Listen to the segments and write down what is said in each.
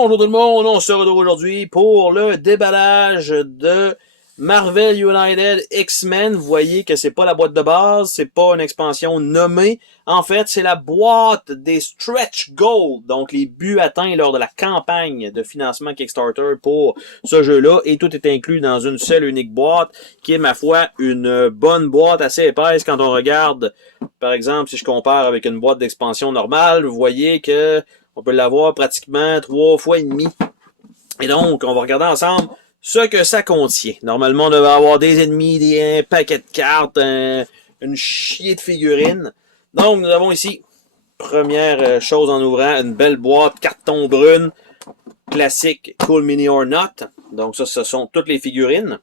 Bonjour tout le monde, on se retrouve aujourd'hui pour le déballage de Marvel United X-Men. Vous voyez que c'est pas la boîte de base, c'est pas une expansion nommée. En fait, c'est la boîte des Stretch Goals, donc les buts atteints lors de la campagne de financement Kickstarter pour ce jeu-là. Et tout est inclus dans une seule unique boîte, qui est, ma foi, une bonne boîte assez épaisse quand on regarde, par exemple, si je compare avec une boîte d'expansion normale, vous voyez que on peut l'avoir pratiquement 3 fois et demi. Et donc, on va regarder ensemble ce que ça contient. Normalement, on devait avoir des ennemis, un paquet de cartes, une chier de figurines. Donc, nous avons ici, première chose en ouvrant, une belle boîte carton brune, classique Cool Mini or Not. Donc ça, ce sont toutes les figurines.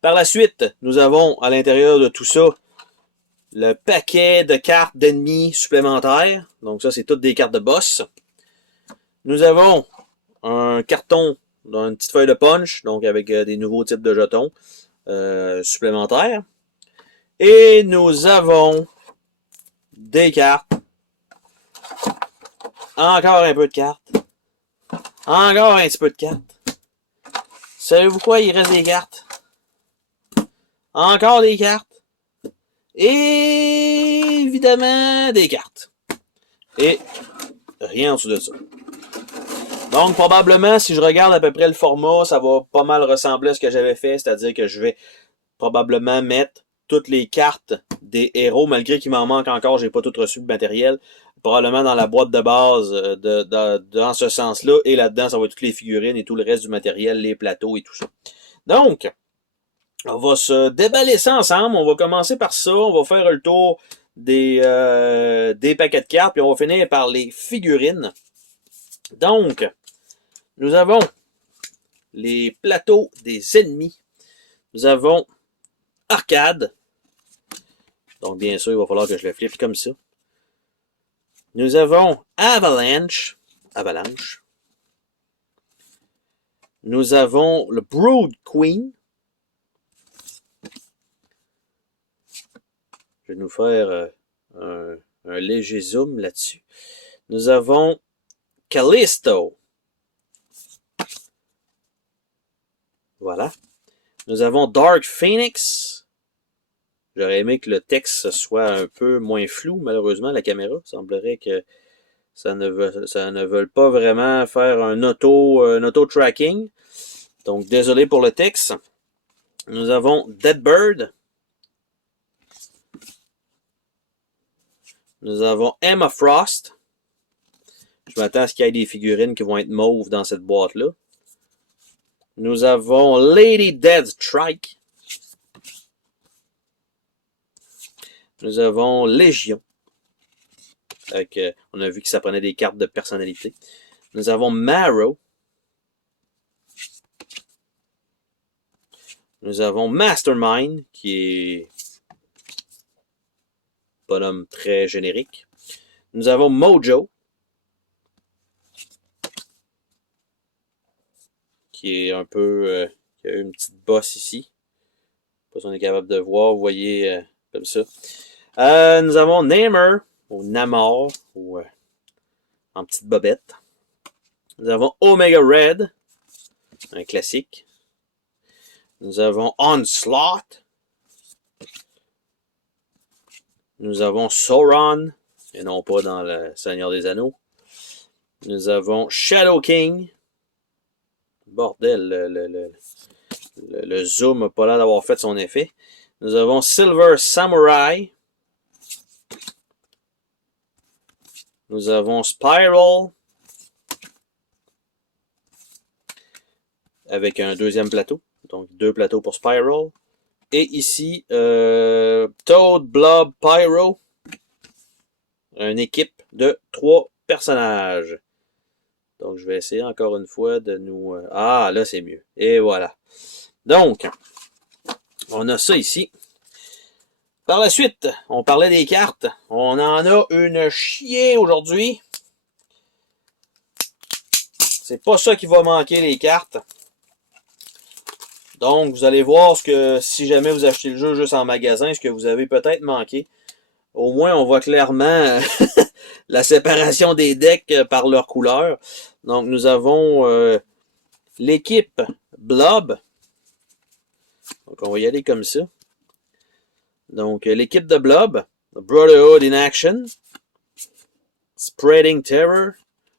Par la suite, nous avons à l'intérieur de tout ça, le paquet de cartes d'ennemis supplémentaires. Donc ça, c'est toutes des cartes de boss. Nous avons un carton dans une petite feuille de punch, donc avec des nouveaux types de jetons supplémentaires. Et nous avons des cartes. Encore un peu de cartes. Encore un petit peu de cartes. Savez-vous quoi? Il reste des cartes. Encore des cartes. Et évidemment, des cartes. Et rien en dessous de ça. Donc, probablement, si je regarde à peu près le format, ça va pas mal ressembler à ce que j'avais fait. C'est-à-dire que je vais probablement mettre toutes les cartes des héros, malgré qu'il m'en manque encore, j'ai pas tout reçu de matériel. Probablement dans la boîte de base, dans ce sens-là. Et là-dedans, ça va être toutes les figurines et tout le reste du matériel, les plateaux et tout ça. Donc, on va se déballer ça ensemble. On va commencer par ça. On va faire le tour des paquets de cartes. Puis on va finir par les figurines. Donc, nous avons les plateaux des ennemis. Nous avons Arcade. Donc, bien sûr, il va falloir que je le flippe comme ça. Nous avons Avalanche. Nous avons le Brood Queen. Je vais nous faire un léger zoom là-dessus. Nous avons Callisto. Voilà. Nous avons Dark Phoenix. J'aurais aimé que le texte soit un peu moins flou, malheureusement, la caméra. Il semblerait que ça ne veut pas vraiment faire un auto-tracking. Donc, désolé pour le texte. Nous avons Deadbird. Nous avons Emma Frost. Je m'attends à ce qu'il y ait des figurines qui vont être mauves dans cette boîte-là. Nous avons Lady Deathstrike. Nous avons Légion. On a vu que ça prenait des cartes de personnalité. Nous avons Marrow. Nous avons Mastermind, qui est bonhomme très générique. Nous avons Mojo, qui est un peu... qui a une petite bosse ici. Je sais pas si on est capable de voir, vous voyez, comme ça. Nous avons Namer, ou Namor, ou en petite bobette. Nous avons Omega Red, un classique. Nous avons Onslaught. Nous avons Sauron, et non pas dans le Seigneur des Anneaux. Nous avons Shadow King. Bordel, le zoom n'a pas l'air d'avoir fait son effet. Nous avons Silver Samurai. Nous avons Spiral. Avec un deuxième plateau. Donc, 2 plateaux pour Spiral. Et ici, Toad, Blob, Pyro. Une équipe de 3 personnages. Donc, je vais essayer encore une fois de nous... Ah, là, c'est mieux. Et voilà. Donc, on a ça ici. Par la suite, on parlait des cartes. On en a une chier aujourd'hui. C'est pas ça qui va manquer, les cartes. Donc, vous allez voir ce que, si jamais vous achetez le jeu juste en magasin, ce que vous avez peut-être manqué. Au moins, on voit clairement la séparation des decks par leur couleur. Donc, nous avons l'équipe Blob. Donc, on va y aller comme ça. Donc, l'équipe de Blob, Brotherhood in Action, Spreading Terror.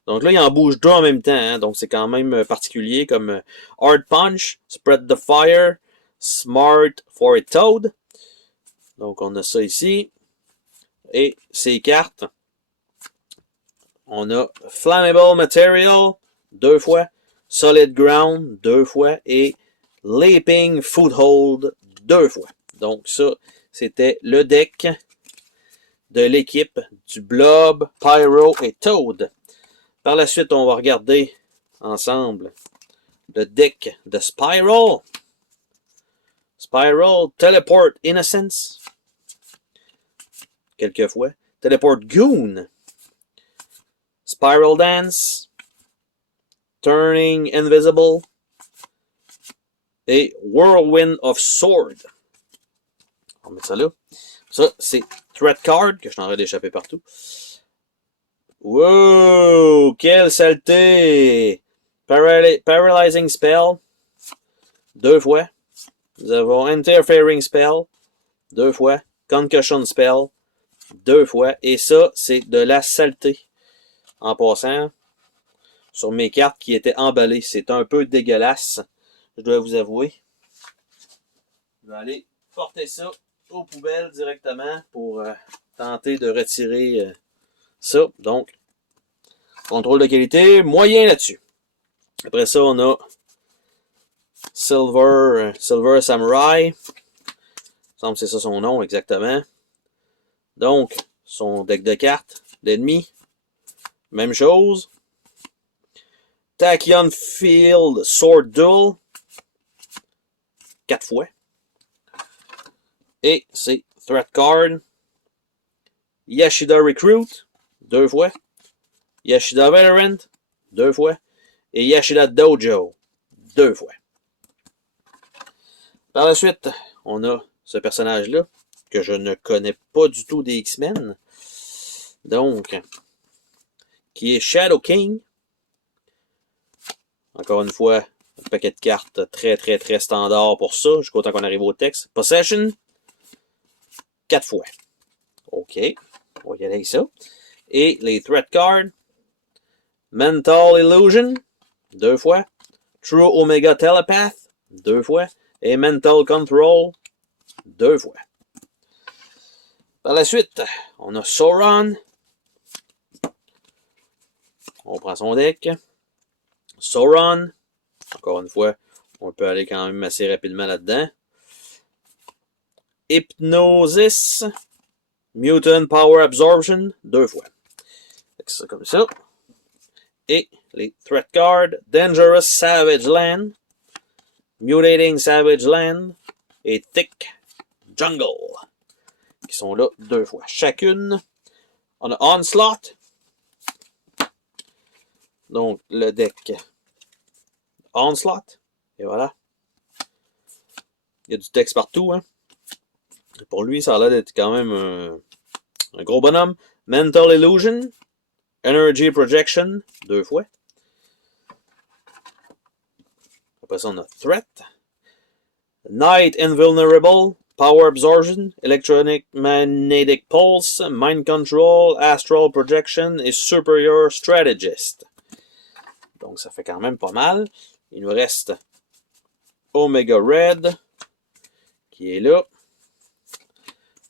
Donc là, il en bouge deux en même temps, hein, donc c'est quand même particulier comme Hard Punch, Spread the Fire, Smart for a Toad. Donc on a ça ici. Et ces cartes, on a Flammable Material, deux fois, Solid Ground, deux fois, et Leaping Foothold, deux fois. Donc ça, c'était le deck de l'équipe du Blob, Pyro et Toad. Par la suite, on va regarder ensemble le deck de Spiral. Spiral, Teleport Innocence. Quelquefois. Teleport Goon. Spiral Dance. Turning Invisible. Et Whirlwind of Sword. On va mettre ça là. Ça, c'est Threat Card, que je suis en train d'échapper partout. Wow! Quelle saleté! Paralyzing Spell. Deux fois. Nous avons Interfering Spell. Deux fois. Concussion Spell. Deux fois. Et ça, c'est de la saleté. En passant, sur mes cartes qui étaient emballées. C'est un peu dégueulasse. Je dois vous avouer. Je vais aller porter ça aux poubelles directement pour tenter de retirer ça. Donc, contrôle de qualité, moyen là-dessus. Après ça, on a Silver Samurai. Il me semble que c'est ça son nom exactement. Donc, son deck de cartes d'ennemis. Même chose. Tachyon Field Sword Duel. 4 fois. Et c'est Threat Card. Yashida Recruit. 2 fois. Yashida Veteran. 2 fois. Et Yashida Dojo. 2 fois. Par la suite, on a ce personnage-là, que je ne connais pas du tout des X-Men. Donc, qui est Shadow King. Encore une fois, un paquet de cartes très, très, très standard pour ça, jusqu'au temps qu'on arrive au texte. Possession. 4 fois. OK. On va y aller avec ça. Et les Threat Cards. Mental Illusion. 2 fois. True Omega Telepath. 2 fois. Et Mental Control. 2 fois. Par la suite, on a Sauron. On prend son deck. Sauron. Encore une fois, on peut aller quand même assez rapidement là-dedans. Hypnosis. Mutant Power Absorption. 2 fois. C'est comme ça. Et les Threat Cards. Dangerous Savage Land. Mutating Savage Land. Et Thick Jungle. Qui sont là 2 fois. Chacune. On a Onslaught. Donc, le deck Onslaught. Et voilà. Il y a du texte partout, hein. Pour lui, ça a l'air d'être quand même un gros bonhomme. Mental Illusion. Energy Projection. 2 fois. Après ça, on a Threat. Night Invulnerable. Power Absorption. Electronic Magnetic Pulse. Mind Control. Astral Projection. Et Superior Strategist. Donc, ça fait quand même pas mal. Il nous reste Omega Red. Qui est là.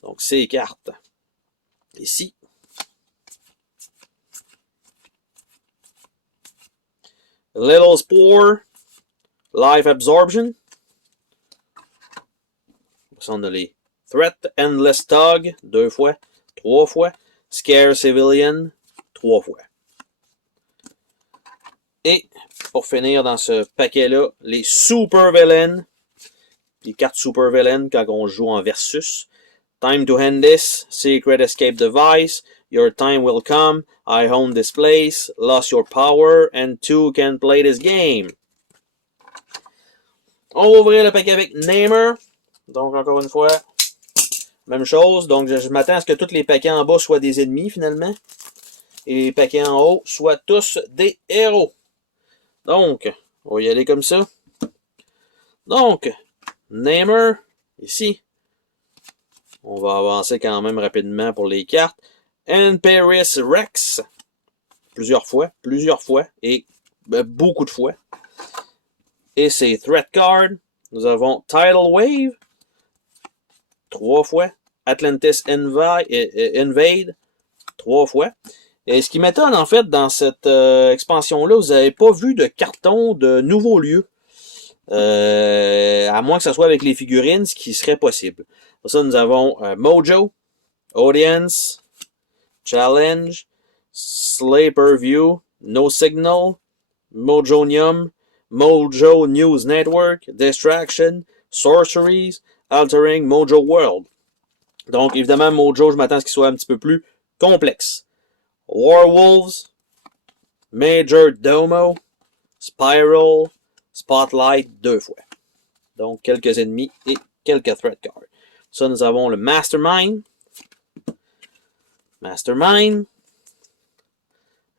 Donc, ces cartes. Ici. Little Spore. Life Absorption. On a les Threat Endless Tug. 2 fois. 3 fois. Scare Civilian. 3 fois. Et, pour finir dans ce paquet-là, les Super Villains. Les cartes Super Villains quand on joue en versus. Time to end this. Secret Escape Device. Your time will come. I own this place. Lost your power. And 2 can play this game. On va ouvrir le paquet avec Namer. Donc, encore une fois, même chose. Donc, je m'attends à ce que tous les paquets en bas soient des ennemis, finalement. Et les paquets en haut soient tous des héros. Donc, on va y aller comme ça. Donc, Namer, ici. On va avancer quand même rapidement pour les cartes. Paris Rex. Plusieurs fois, et beaucoup de fois. Et c'est Threat Card. Nous avons Tidal Wave. 3 fois. Atlantis Invade. 3 fois. Et ce qui m'étonne, en fait, dans cette expansion-là, vous n'avez pas vu de carton de nouveaux lieux. À moins que ce soit avec les figurines, ce qui serait possible. Pour ça, nous avons Mojo, Audience, Challenge, Slay Per View, No Signal, Mojonium, Mojo News Network, Distraction, Sorceries, Altering Mojo World. Donc, évidemment, Mojo, je m'attends à ce qu'il soit un petit peu plus complexe. Warwolves, Major Domo, Spiral, Spotlight 2 fois. Donc, quelques ennemis et quelques threat cards. Ça, nous avons le Mastermind. Mastermind.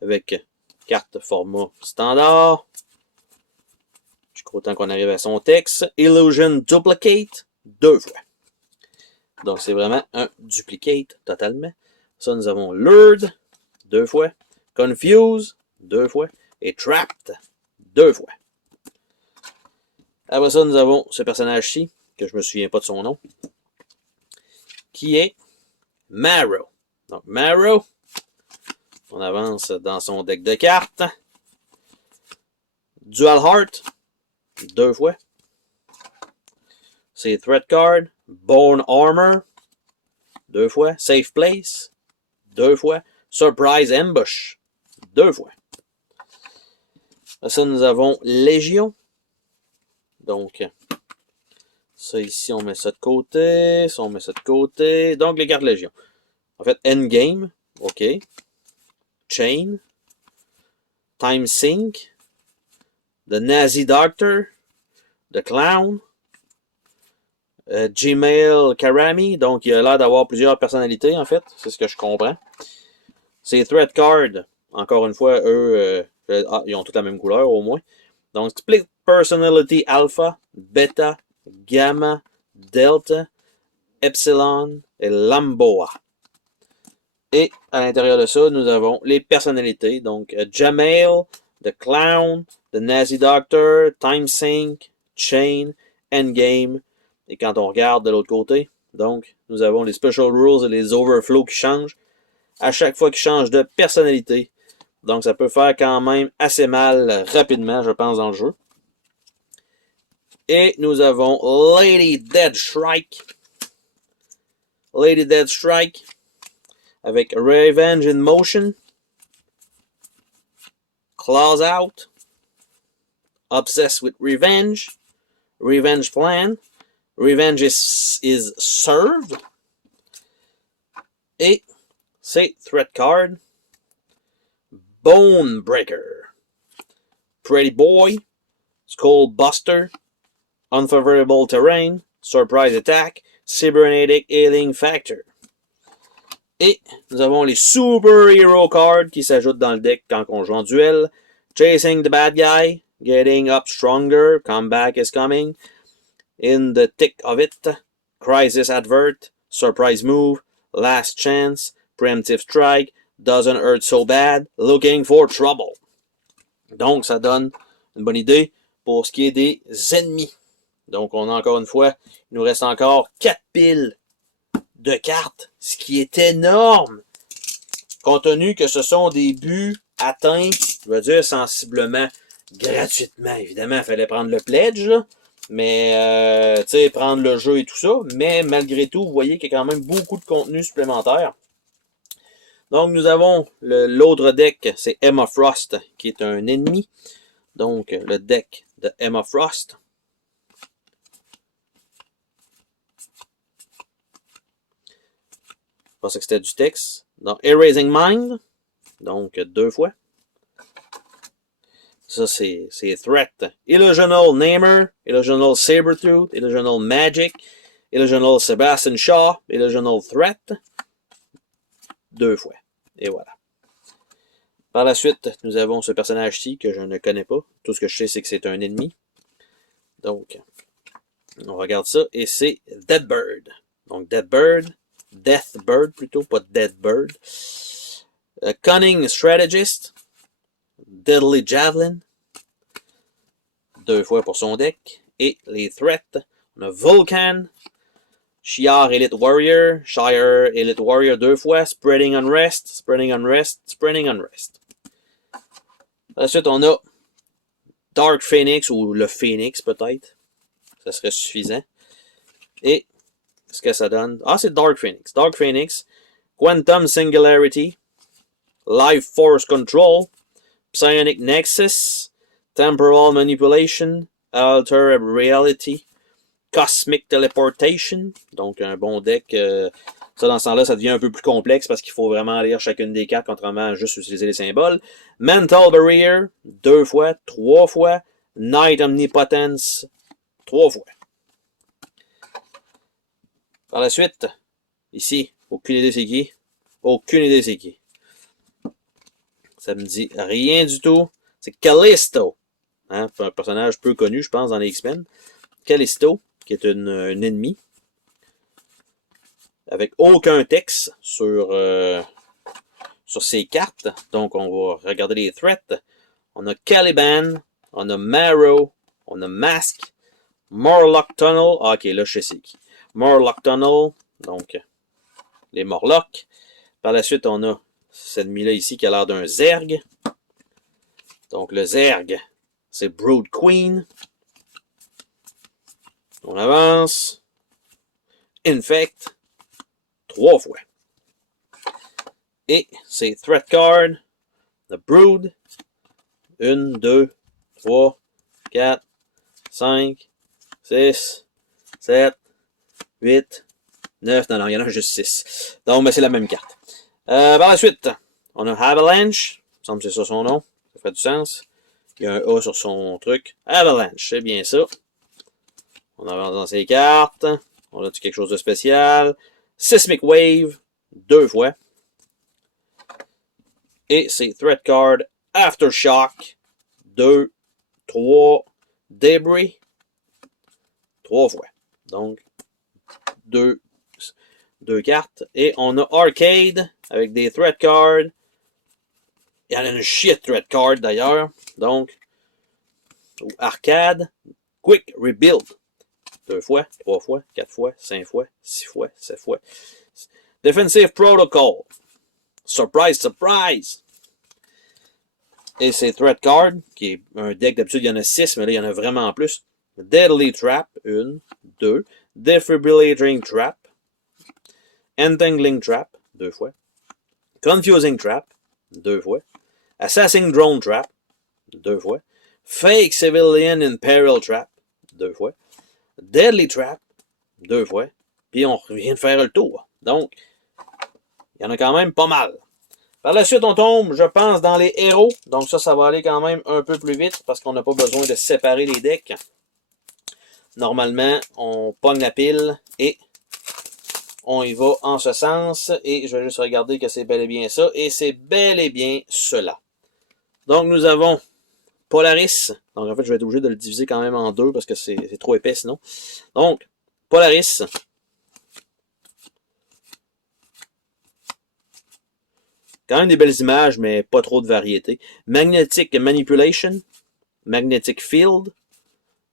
Avec carte format standard. Jusqu'au temps qu'on arrive à son texte. Illusion Duplicate 2 fois. Donc, c'est vraiment un duplicate totalement. Ça, nous avons Lured 2 fois. Confuse 2 fois. Et Trapped 2 fois. Après ça, nous avons ce personnage-ci, que je me souviens pas de son nom, qui est Marrow. Donc, Marrow, on avance dans son deck de cartes. Dual Heart, 2 fois. C'est Threat Card. Bone Armor, 2 fois. Safe Place, 2 fois. Surprise Ambush, 2 fois. Après ça, nous avons Légion. Donc, ça ici, on met ça de côté. Ça, on met ça de côté. Donc, les cartes Légion. En fait, Endgame. OK. Chain. Time Sync. The Nazi Doctor. The Clown. Gmail Karami. Donc, il a l'air d'avoir plusieurs personnalités, en fait. C'est ce que je comprends. C'est Threat Card. Encore une fois, eux, ils ont toutes la même couleur, au moins. Donc, Split Personality Alpha, Beta, Gamma, Delta, Epsilon et Lamboa. Et à l'intérieur de ça, nous avons les personnalités. Donc, Jamail, The Clown, The Nazi Doctor, Time Sync, Chain, Endgame. Et quand on regarde de l'autre côté, donc, nous avons les Special Rules et les Overflows qui changent à chaque fois qu'ils changent de personnalité. Donc, ça peut faire quand même assez mal rapidement, je pense, dans le jeu. Et nous avons Lady Deadstrike. Lady Deadstrike avec Revenge in Motion. Claws Out. Obsessed with Revenge. Revenge Plan. Revenge is served. Et c'est Threat Card. Bone Breaker. Pretty Boy. Skull Buster. Unfavorable Terrain. Surprise Attack. Cybernetic Healing Factor. Et nous avons les Super Hero Cards qui s'ajoutent dans le deck quand on joue en duel. Chasing the Bad Guy. Getting Up Stronger. Comeback is Coming. In the Thick of It. Crisis Advert. Surprise Move. Last Chance. Preemptive Strike. Doesn't Hurt So Bad. Looking for Trouble. Donc, ça donne une bonne idée pour ce qui est des ennemis. Donc, on a encore une fois, il nous reste encore 4 piles de cartes, ce qui est énorme. Compte tenu que ce sont des buts atteints, je veux dire sensiblement gratuitement. Évidemment, il fallait prendre le pledge, là, mais tu sais, prendre le jeu et tout ça. Mais malgré tout, vous voyez qu'il y a quand même beaucoup de contenu supplémentaire. Donc, nous avons l'autre deck, c'est Emma Frost, qui est un ennemi. Donc, le deck de Emma Frost. Je pensais que c'était du texte. Donc, Erasing Mind. Donc, 2 fois. Ça, c'est Threat. Illusional Namer. Illusional Sabertooth. Illusional Magic. Illusional Sebastian Shaw. Illusional Threat. 2 fois. Et voilà. Par la suite, nous avons ce personnage-ci que je ne connais pas. Tout ce que je sais, c'est que c'est un ennemi. Donc, on regarde ça, et c'est Deathbird. Donc, Deathbird plutôt, pas Deadbird. Cunning Strategist, Deadly Javelin, 2 fois pour son deck. Et les threats, on a Vulcan, Shi'ar Elite Warrior, 2 fois, Spreading Unrest, Spreading Unrest, Spreading Unrest. Ensuite, on a Dark Phoenix, ou le Phoenix peut-être. Ça serait suffisant. Et, ce que ça donne? Ah, c'est Dark Phoenix. Dark Phoenix, Quantum Singularity, Life Force Control, Psionic Nexus, Temporal Manipulation, Alter Reality, Cosmic Teleportation. Donc, un bon deck. Ça, dans ce temps-là, ça devient un peu plus complexe parce qu'il faut vraiment lire chacune des cartes, contrairement à juste utiliser les symboles. Mental Barrier, 2 fois, 3 fois. Night Omnipotence, 3 fois. Par la suite, ici, aucune idée c'est qui. Aucune idée c'est qui. Ça me dit rien du tout. C'est Callisto. Hein, un personnage peu connu, je pense, dans les X-Men. Callisto, qui est une ennemie. Avec aucun texte sur ses cartes. Donc, on va regarder les threats. On a Caliban, on a Marrow, on a Mask, Morlock Tunnel. Ah, ok, là, je sais c'est qui. Morlock Tunnel, donc les Morlocks. Par la suite, on a cet ennemi-là ici qui a l'air d'un Zerg. Donc, le Zerg, c'est Brood Queen. On avance. Infect, 3 fois. Et c'est Threat Card, The Brood. 1, 2, 3, 4, 5, 6, 7, 8, 9. Non, il y en a juste 6. Donc, c'est la même carte. Par la suite, on a Avalanche. Il me semble que c'est ça son nom. Ça fait du sens. Il y a un A sur son truc. Avalanche, c'est bien ça. On avance dans ses cartes. On a-tu quelque chose de spécial? Seismic Wave, 2 fois. Et c'est Threat Card, Aftershock, 2, 3, Debris, 3 fois. Donc, 2 cartes. Et on a Arcade, avec des Threat Cards. Il y en a une shit Threat Card d'ailleurs. Donc, Arcade, Quick Rebuild. 2 fois, 3 fois, 4 fois, 5 fois, 6 fois, 7 fois. Defensive Protocol. Surprise, surprise! Et c'est Threat Card, qui est un deck d'habitude, il y en a 6, mais là, il y en a vraiment plus. Deadly Trap, 1, 2. Defibrillating Trap. Entangling Trap, 2 fois. Confusing Trap, 2 fois. Assassin Drone Trap, 2 fois. Fake Civilian Imperial Trap, 2 fois. Deadly Trap, 2 fois. Puis on vient de faire le tour. Donc, il y en a quand même pas mal. Par la suite, on tombe, je pense, dans les héros. Donc ça va aller quand même un peu plus vite parce qu'on n'a pas besoin de séparer les decks. Normalement, on pogne la pile et on y va en ce sens. Et je vais juste regarder que c'est bel et bien ça. Et c'est bel et bien cela. Donc nous avons Polaris. Donc en fait, je vais être obligé de le diviser quand même en 2 parce que c'est trop épais sinon. Donc, Polaris. Quand même des belles images, mais pas trop de variété. Magnetic Manipulation. Magnetic Field.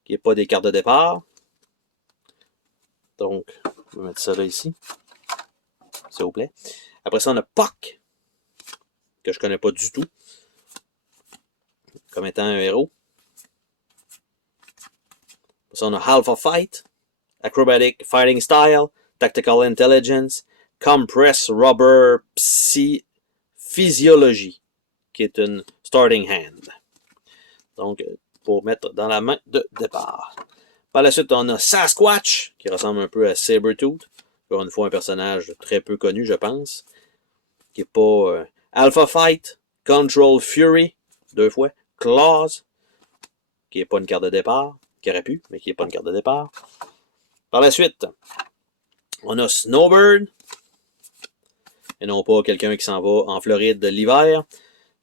Qui n'est pas des cartes de départ. Donc, on va mettre ça là ici. S'il vous plaît. Après ça, on a Puck. Que je connais pas du tout. Comme étant un héros. Après ça, on a Alpha Fight. Acrobatic Fighting Style. Tactical Intelligence. Compress Rubber Physiology, qui est une starting hand. Donc, pour mettre dans la main de départ. Par la suite, on a Sasquatch, qui ressemble un peu à Sabretooth. Encore une fois, un personnage très peu connu, je pense. Qui n'est pas Alpha Fight, Control Fury, 2 fois. Claws, qui n'est pas une carte de départ, qui aurait pu, mais qui n'est pas une carte de départ. Par la suite, on a Snowbird, et non pas quelqu'un qui s'en va en Floride l'hiver.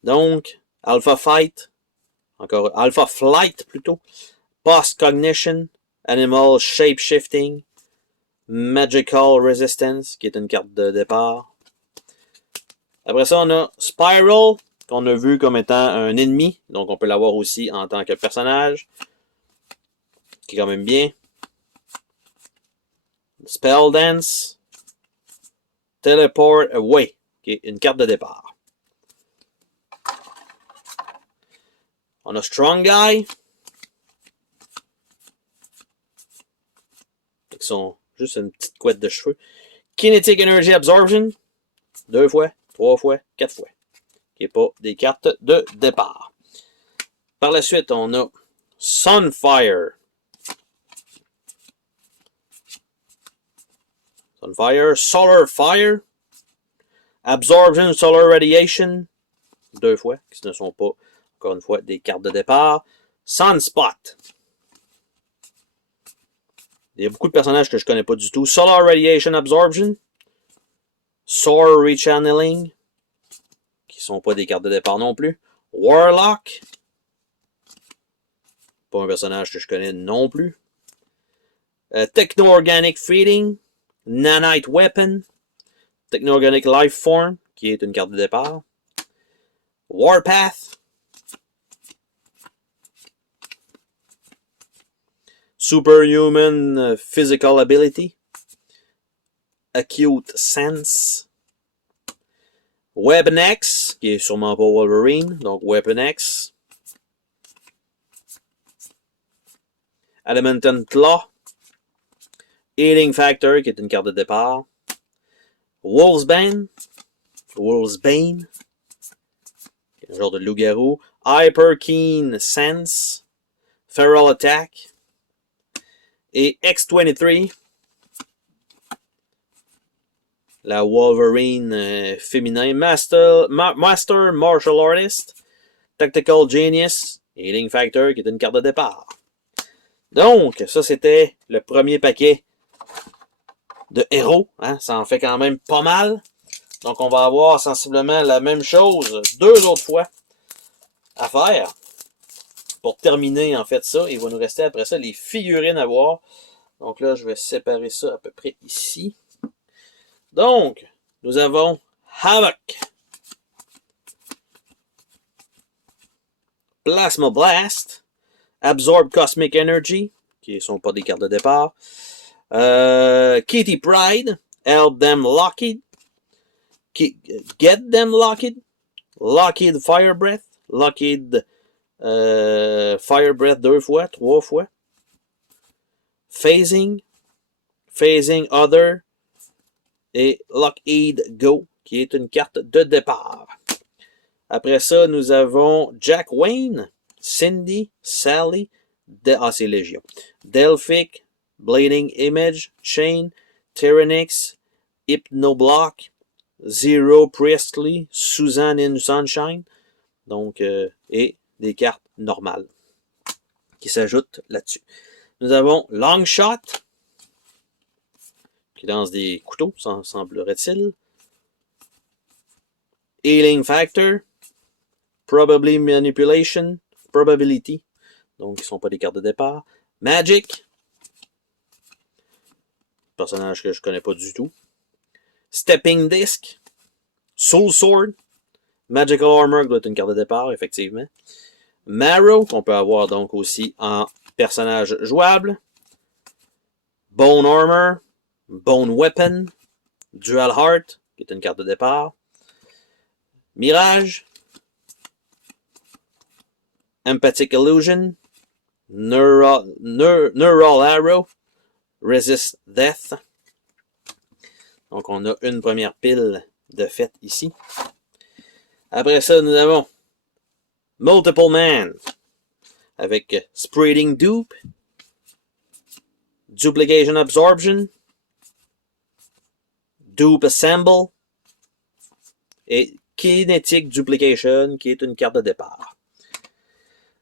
Donc, Alpha Fight, encore Alpha Flight plutôt, Post Cognition, Animal Shape Shifting, Magical Resistance, qui est une carte de départ. Après ça, on a Spiral, qu'on a vu comme étant un ennemi, donc on peut l'avoir aussi en tant que personnage, qui est quand même bien. Spell Dance, Teleport Away, qui est une carte de départ. On a Strong Guy, qui sont juste une petite couette de cheveux. Kinetic Energy Absorption, 2 fois, 3 fois, 4 fois, qui n'est pas des cartes de départ. Par la suite, on a Sunfire. Sunfire, Solar Fire, Absorption, Solar Radiation, 2 fois, qui ne sont pas, encore une fois, des cartes de départ. Sunspot. Il y a beaucoup de personnages que je ne connais pas du tout. Solar Radiation Absorption, Solar Rechanneling, qui ne sont pas des cartes de départ non plus. Warlock, pas un personnage que je connais non plus. Techno-Organic Feeding, Nanite Weapon, Techno-Organic Life Form, qui est une carte de départ. Warpath, Superhuman Physical Ability, Acute Sense, Weapon X, qui est sûrement pas Wolverine, donc Weapon X, Adamantine Claw, Healing Factor, qui est une carte de départ, Wolfsbane, un genre de loup-garou, Hyper Keen Sense, Feral Attack, et X-23, la Wolverine féminin, Master Martial Artist, Tactical Genius, Healing Factor, qui est une carte de départ. Donc, ça c'était le premier paquet de héros. Hein? Ça en fait quand même pas mal. Donc, on va avoir sensiblement la même chose 2 autres fois à faire. Pour terminer, en fait, ça, il va nous rester après ça les figurines à voir. Donc là, je vais séparer ça à peu près ici. Donc, nous avons Havoc, Plasma Blast, Absorb Cosmic Energy, qui ne sont pas des cartes de départ, Kitty Pryde, Help Them Lockheed, Get Them Lockheed, Lockheed Fire Breath, Lockheed Fire Breath 2 fois, 3 fois, Phasing, Phasing Other, et Lockheed Go, qui est une carte de départ. Après ça, nous avons Jack Wayne, Cindy, Sally, c'est Légion, Delphic, Blading Image, Chain, Tyrannix, Hypnoblock, Zero Priestley, Suzanne in Sunshine, donc, et des cartes normales qui s'ajoutent là-dessus. Nous avons Longshot, qui lance des couteaux, semblerait-il. Healing Factor, Probably Manipulation, Probability, donc ils ne sont pas des cartes de départ. Magic, personnage que je ne connais pas du tout. Stepping Disc, Soul Sword, Magical Armor, qui doit être une carte de départ, effectivement. Marrow, qu'on peut avoir donc aussi en personnage jouable. Bone Armor, Bone Weapon, Dual Heart, qui est une carte de départ. Mirage, Empathic Illusion, Neural Arrow, Resist Death. Donc on a une première pile de fait ici. Après ça, nous avons Multiple Man avec Spreading Dupe, Duplication Absorption, Dupe Assemble et Kinetic Duplication, qui est une carte de départ.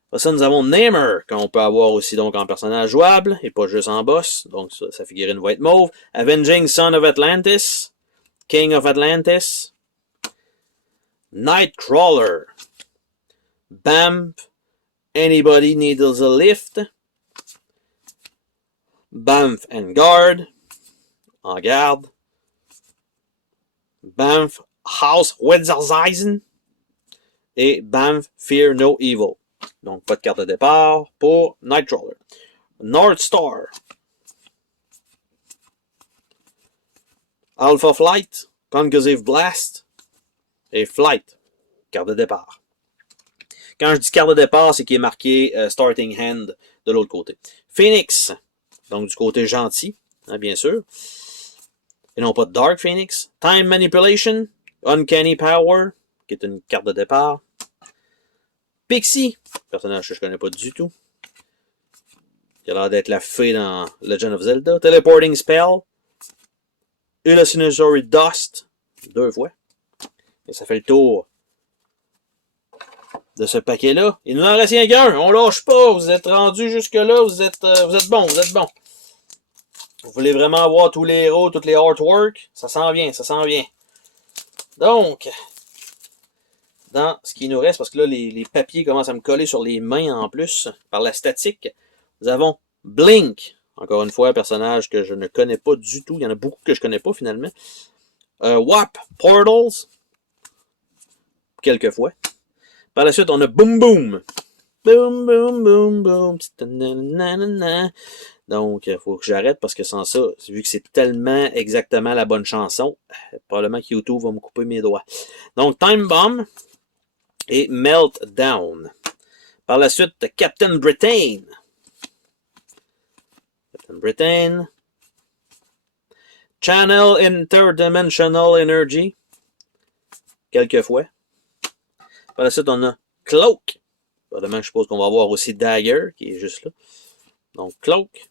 Après ça, nous avons Namer, qu'on peut avoir aussi donc en personnage jouable, et pas juste en boss, donc sa figurine va être mauve. Avenging Son of Atlantis, King of Atlantis, Nightcrawler. Banff, Anybody Needs a Lift. Banff and Guard, en garde. Banff House Wetzeisen. Et Banff Fear No Evil. Donc, pas de carte de départ pour Nightcrawler. North Star. Alpha Flight, Concussive Blast et Flight, carte de départ. Quand je dis carte de départ, c'est qu'il est marqué Starting Hand de l'autre côté. Phoenix, donc du côté gentil, hein, bien sûr. Et non pas Dark Phoenix. Time Manipulation, Uncanny Power, qui est une carte de départ. Pixie, personnage que je connais pas du tout. Il a l'air d'être la fée dans Legend of Zelda. Teleporting Spell. Hallucinatory Dust, 2 fois. Et ça fait le tour de ce paquet-là. Il nous en reste rien qu'un. On lâche pas. Vous êtes rendus jusque-là. Vous êtes bon. Vous êtes bon. Vous voulez vraiment avoir tous les héros, toutes les artworks. Ça s'en vient. Ça s'en vient. Donc, dans ce qui nous reste, parce que là, les papiers commencent à me coller sur les mains en plus, par la statique, nous avons Blink. Encore une fois, un personnage que je ne connais pas du tout. Il y en a beaucoup que je connais pas, finalement. WAP Portals. Quelques fois. Par la suite, on a Boom Boom. Boom, boom, boom, boom. Donc, il faut que j'arrête parce que sans ça, vu que c'est tellement exactement la bonne chanson, probablement que YouTube va me couper mes doigts. Donc, Time Bomb et Meltdown. Par la suite, Captain Britain. Britain. Channel Interdimensional Energy. Quelques fois. Par la suite, on a Cloak. Probablement, je suppose qu'on va avoir aussi Dagger, qui est juste là. Donc, Cloak.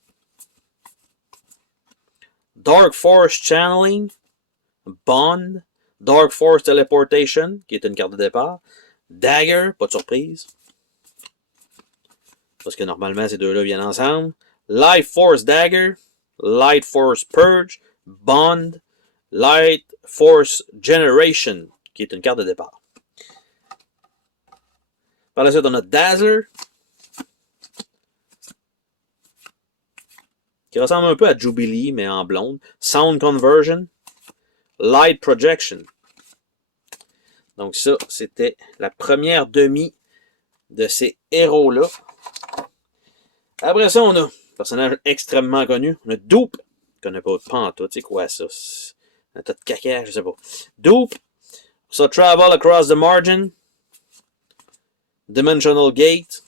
Dark Force Channeling. Bond. Dark Force Teleportation, qui est une carte de départ. Dagger, pas de surprise. Parce que normalement, ces deux-là viennent ensemble. Light Force Dagger, Light Force Purge, Bond, Light Force Generation, qui est une carte de départ. Par la suite, on a Dazzler, qui ressemble un peu à Jubilee, mais en blonde. Sound Conversion, Light Projection. Donc ça, c'était la première demi de ces héros-là. Après ça, on a personnage extrêmement connu. On a Doop. Je connais pas en tout. C'est quoi ça? Un tas de caca, je sais pas. Doop. So Travel Across the Margin. Dimensional Gate.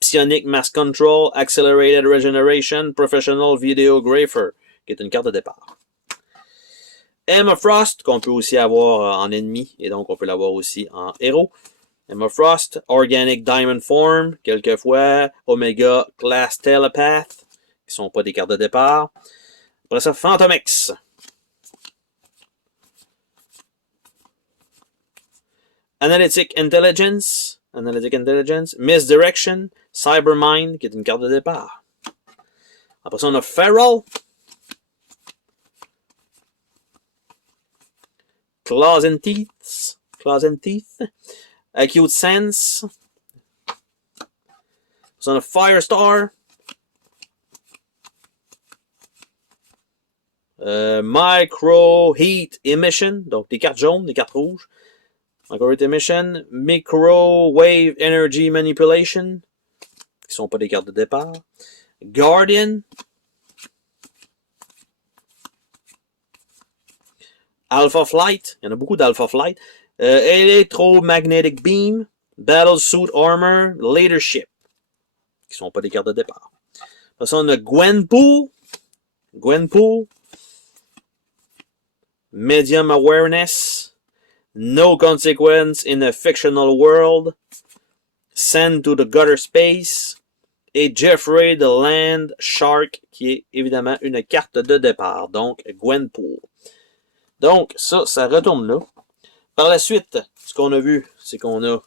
Psionic Mass Control. Accelerated Regeneration. Professional Videographer. Qui est une carte de départ. Emma Frost, qu'on peut aussi avoir en ennemi. Et donc, on peut l'avoir aussi en héros. Emma Frost, Organic Diamond Form, quelquefois, Omega Class Telepath, qui sont pas des cartes de départ. Après ça, Phantom X. Analytic Intelligence, Misdirection, Cybermind, qui est une carte de départ. Après ça, on a Feral. Claws and Teeth. Acute Sense. On a Firestar. Micro Heat Emission. Donc des cartes jaunes, des cartes rouges. Micro Heat Emission. Microwave Energy Manipulation. Qui sont pas des cartes de départ. Guardian. Alpha Flight. Il y en a beaucoup d'Alpha Flight. Electromagnetic Beam, Battle Suit Armor, Leadership, qui sont pas des cartes de départ. Après ça, on a Gwenpool, Medium Awareness, No Consequence in a Fictional World, Send to the Gutter Space, et Jeffrey the Land Shark, qui est évidemment une carte de départ, donc Gwenpool. Donc, ça retourne là. Par la suite, ce qu'on a vu, c'est qu'on a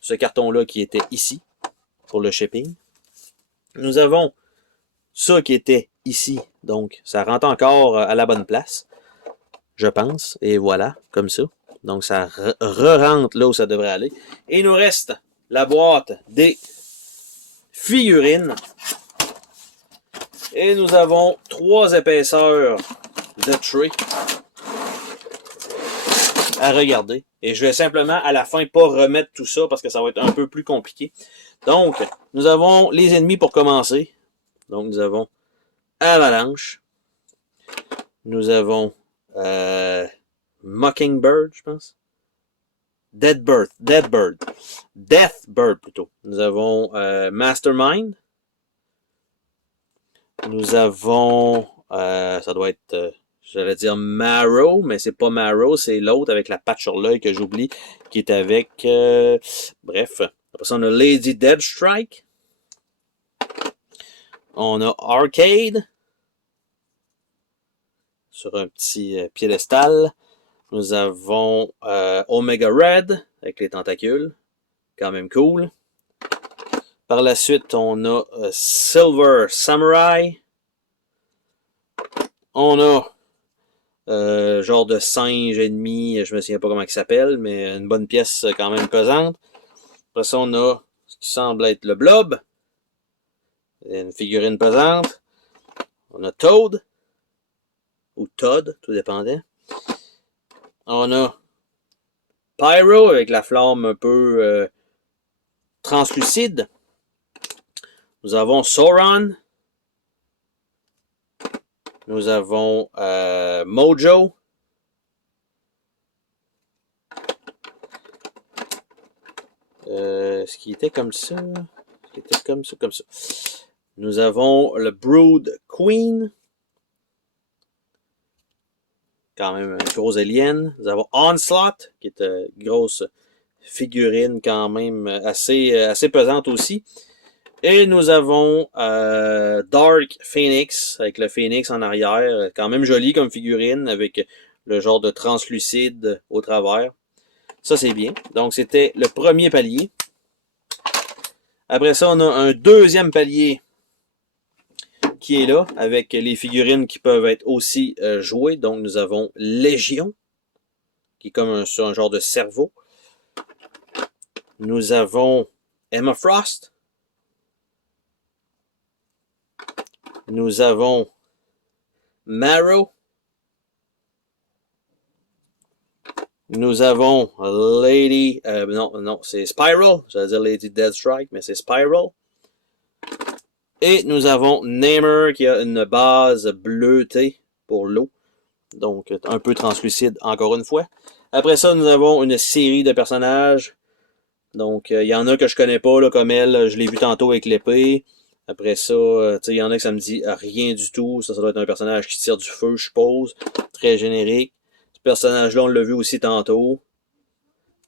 ce carton-là qui était ici, pour le shipping. Nous avons ça qui était ici, donc ça rentre encore à la bonne place, je pense. Et voilà, comme ça. Donc, ça re-rentre là où ça devrait aller. Et il nous reste la boîte des figurines. Et nous avons 3 épaisseurs de tray à regarder. Et je vais simplement, à la fin, pas remettre tout ça parce que ça va être un peu plus compliqué. Donc, nous avons les ennemis pour commencer. Donc, nous avons Avalanche. Nous avons Mockingbird, je pense. Deathbird plutôt. Nous avons Mastermind. Nous avons, ça doit être, j'allais dire Marrow, mais c'est pas Marrow, c'est l'autre avec la patte sur l'œil que j'oublie, qui est avec, bref. Après ça, on a Lady Deadstrike. On a Arcade. Sur un petit piédestal. Nous avons Omega Red, avec les tentacules. Quand même cool. Par la suite, on a Silver Samurai. On a genre de singe ennemi, je me souviens pas comment il s'appelle, mais une bonne pièce quand même pesante. Après ça, on a ce qui semble être le Blob. Une figurine pesante. On a Toad. Ou Todd, tout dépendait. On a Pyro avec la flamme un peu translucide. Nous avons Sauron. Nous avons Mojo. Ce qui était comme ça. Ce qui était comme ça, comme ça. Nous avons le Brood Queen. Quand même un gros alien. Nous avons Onslaught, qui est une grosse figurine quand même assez pesante aussi. Et nous avons Dark Phoenix, avec le Phoenix en arrière. Quand même joli comme figurine, avec le genre de translucide au travers. Ça, c'est bien. Donc, c'était le premier palier. Après ça, on a un deuxième palier qui est là, avec les figurines qui peuvent être aussi jouées. Donc, nous avons Légion, qui est comme un genre de cerveau. Nous avons Emma Frost. Nous avons Marrow. Nous avons Lady... non, c'est Spiral. J'allais dire Lady Deadstrike, mais c'est Spiral. Et nous avons Namor qui a une base bleutée pour l'eau. Donc, un peu translucide encore une fois. Après ça, nous avons une série de personnages. Donc, il y en a que je connais pas, là, comme elle. Je l'ai vu tantôt avec l'épée. Après ça, il y en a que ça me dit rien du tout. Ça doit être un personnage qui tire du feu, je suppose. Très générique. Ce personnage-là, on l'a vu aussi tantôt.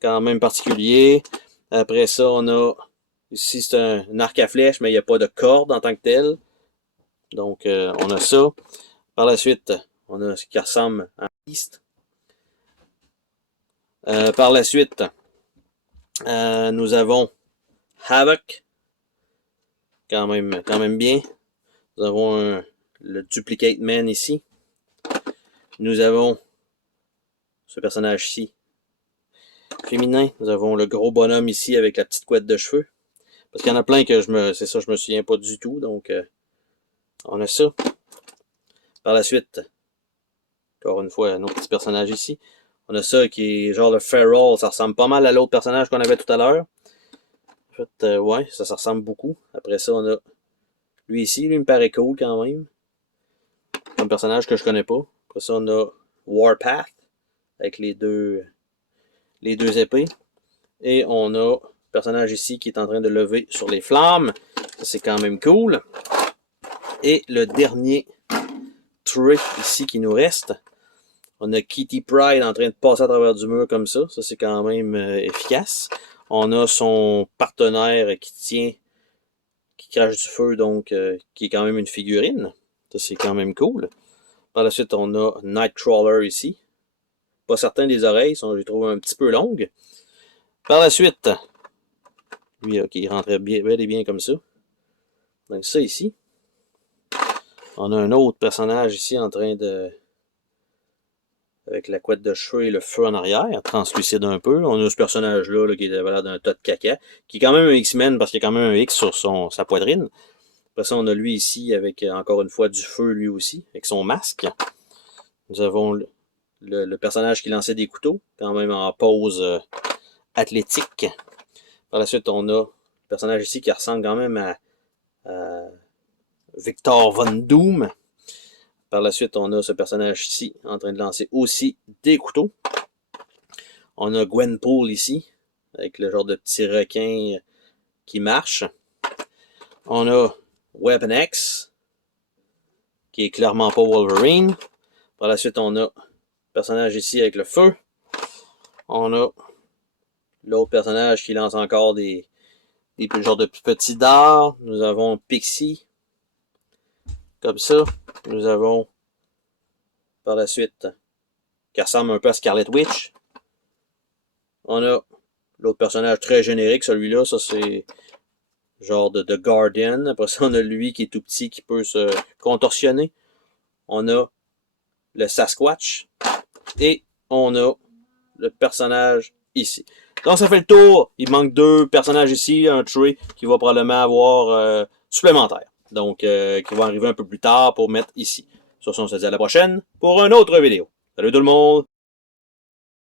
Quand même particulier. Après ça, on a... Ici, c'est un arc à flèche, mais il n'y a pas de corde en tant que tel. Donc, on a ça. Par la suite, on a ce qui ressemble à un beast. Par la suite, nous avons Havoc. Quand même bien. Nous avons le Duplicate Man ici. Nous avons ce personnage-ci féminin. Nous avons le gros bonhomme ici avec la petite couette de cheveux. Parce qu'il y en a plein que je me souviens pas du tout. Donc, on a ça. Par la suite, encore une fois, un autre petit personnage ici. On a ça qui est genre le Feral. Ça ressemble pas mal à l'autre personnage qu'on avait tout à l'heure. En fait, ouais, ça ressemble beaucoup. Après ça, on a lui ici. Lui, il me paraît cool quand même. Un personnage que je connais pas. Après ça, on a Warpath avec les deux épées. Et on a un personnage ici qui est en train de lever sur les flammes. Ça, c'est quand même cool. Et le dernier trait ici qui nous reste. On a Kitty Pryde en train de passer à travers du mur comme ça. Ça, c'est quand même efficace. On a son partenaire qui crache du feu, donc qui est quand même une figurine. Ça, c'est quand même cool. Par la suite, on a Nightcrawler ici. Pas certain des oreilles, je les trouve un petit peu longues. Par la suite, lui, ok, il rentrait bien et bien comme ça. Donc ça ici. On a un autre personnage ici en train de avec la couette de cheveux et le feu en arrière, translucide un peu. On a ce personnage-là qui avait l'air d'un tas de caca, qui est quand même un X-Men parce qu'il y a quand même un X sur sa poitrine. Après ça, on a lui ici avec, encore une fois, du feu lui aussi, avec son masque. Nous avons le personnage qui lançait des couteaux, quand même en pose athlétique. Par la suite, on a le personnage ici qui ressemble quand même à Victor Von Doom. Par la suite, on a ce personnage ici en train de lancer aussi des couteaux. On a Gwenpool ici, avec le genre de petit requin qui marche. On a Weapon X, qui est clairement pas Wolverine. Par la suite, on a le personnage ici avec le feu. On a l'autre personnage qui lance encore des genres de petits dards. Nous avons Pixie, comme ça. Nous avons, par la suite, qui ressemble un peu à Scarlet Witch. On a l'autre personnage très générique, celui-là, ça c'est genre de Guardian. Après ça, on a lui qui est tout petit, qui peut se contorsionner. On a le Sasquatch. Et on a le personnage ici. Donc ça fait le tour. Il manque 2 personnages ici, un Trey qui va probablement avoir supplémentaire. Donc qui va arriver un peu plus tard pour mettre ici. Sur ce, on se dit à la prochaine pour une autre vidéo. Salut tout le monde!